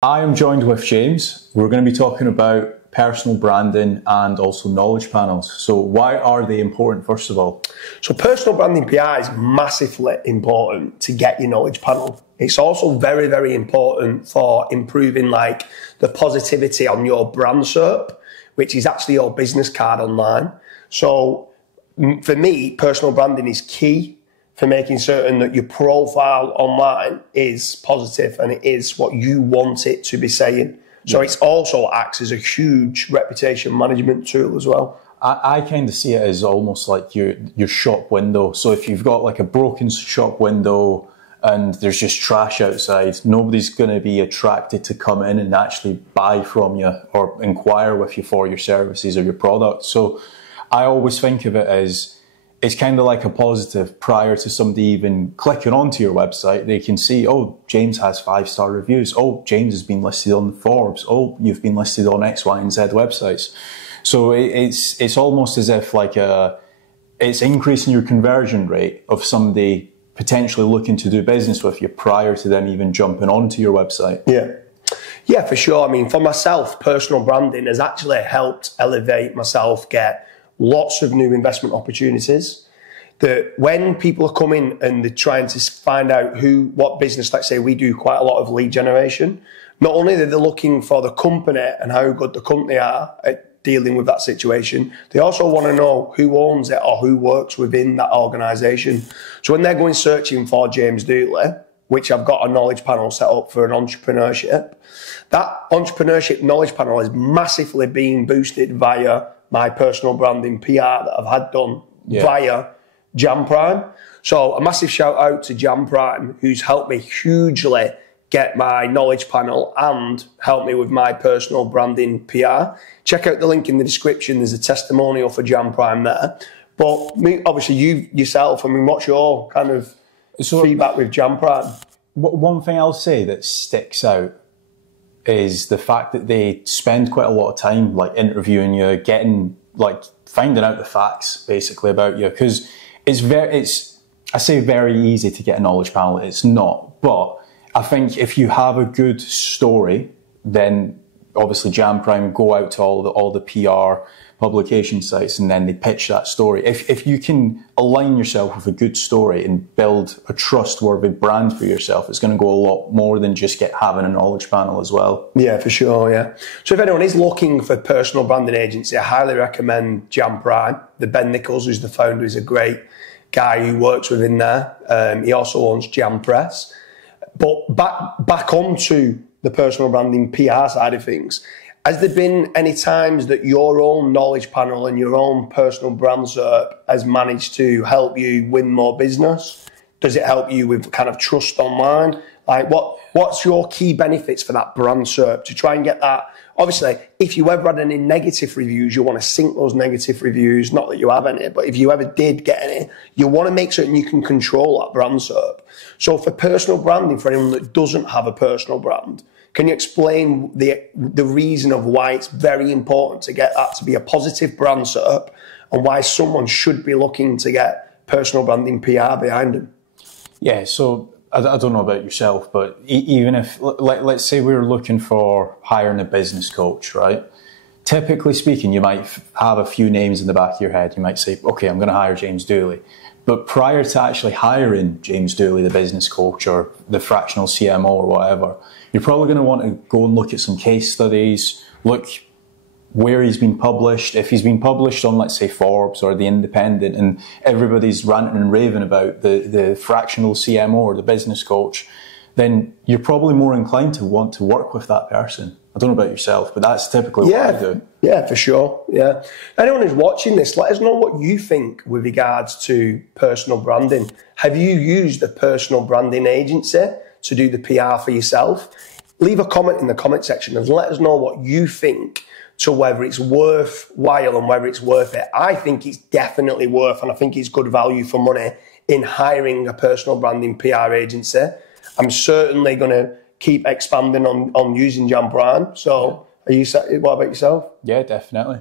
I am joined with James. We're going to be talking about personal branding and also knowledge panels. So why are they important, first of all? So personal branding PR is massively important to get your knowledge panel. It's also very, very important for improving like the positivity on your brand SERP, which is actually your business card online. So for me, personal branding is key for making certain that your profile online is positive and it is what you want it to be saying. So it also acts as a huge reputation management tool as well. I kind of see it as almost like your shop window. So if you've got like a broken shop window and there's just trash outside, nobody's going to be attracted to come in and actually buy from you or inquire with you for your services or your products. So I always think of it as it's kind of like a positive prior to somebody even clicking onto your website. They can see, oh, James has 5-star reviews. Oh, James has been listed on Forbes. Oh, you've been listed on X, Y, and Z websites. So it's almost as if like it's increasing your conversion rate of somebody potentially looking to do business with you prior to them even jumping onto your website. Yeah, for sure. I mean, for myself, personal branding has actually helped elevate myself, get lots of new investment opportunities. That when people are coming and they're trying to find out what business, let's say we do quite a lot of lead generation, not only are they looking for the company and how good the company are at dealing with that situation, they also want to know who owns it or who works within that organisation. So when they're going searching for James Dooley, which I've got a knowledge panel set up for an entrepreneurship, that entrepreneurship knowledge panel is massively being boosted via my personal branding PR that I've had done via Jam Prime. So a massive shout out to Jam Prime, who's helped me hugely get my knowledge panel and help me with my personal branding PR. Check out the link in the description. There's a testimonial for Jam Prime there. But obviously you yourself, I mean, what's your kind of feedback with Jam Prime? One thing I'll say that sticks out is the fact that they spend quite a lot of time like interviewing you, finding out the facts basically about you, because I say very easy to get a knowledge panel. It's not, but I think if you have a good story, then obviously Jam Prime go out to all the PR publication sites and then they pitch that story. If you can align yourself with a good story and build a trustworthy brand for yourself, it's going to go a lot more than just having a knowledge panel as well. Yeah, for sure, yeah. So if anyone is looking for personal branding agency, I highly recommend Jam Prime. The Ben Nichols, who's the founder, is a great guy who works within there. He also owns Jam Press. But back onto the personal branding PR side of things, has there been any times that your own knowledge panel and your own personal brand SERP has managed to help you win more business? Does it help you with kind of trust online? Like what's your key benefits for that brand SERP to try and get that? Obviously, if you ever had any negative reviews, you want to sync those negative reviews. Not that you have any, but if you ever did get any, you want to make certain you can control that brand SERP. So for personal branding, for anyone that doesn't have a personal brand, can you explain the reason of why it's very important to get that to be a positive brand SERP and why someone should be looking to get personal branding PR behind them? Yeah, so I don't know about yourself, but even if, let's say we were looking for hiring a business coach, right? Typically speaking, you might have a few names in the back of your head. You might say, okay, I'm going to hire James Dooley. But prior to actually hiring James Dooley, the business coach or the fractional CMO or whatever, you're probably going to want to go and look at some case studies, look where he's been published. If he's been published on, let's say, Forbes or The Independent, and everybody's ranting and raving about the fractional CMO or the business coach, then you're probably more inclined to want to work with that person. I don't know about yourself, but that's typically what I do. Yeah, for sure. Yeah. Anyone who's watching this, let us know what you think with regards to personal branding. Have you used a personal branding agency to do the PR for yourself? Leave a comment in the comment section and let us know what you think, to whether it's worthwhile and whether it's worth it. I think it's definitely worth, and I think it's good value for money in hiring a personal branding PR agency. I'm certainly going to keep expanding on using Jam Prime. So, what about yourself? Yeah, definitely.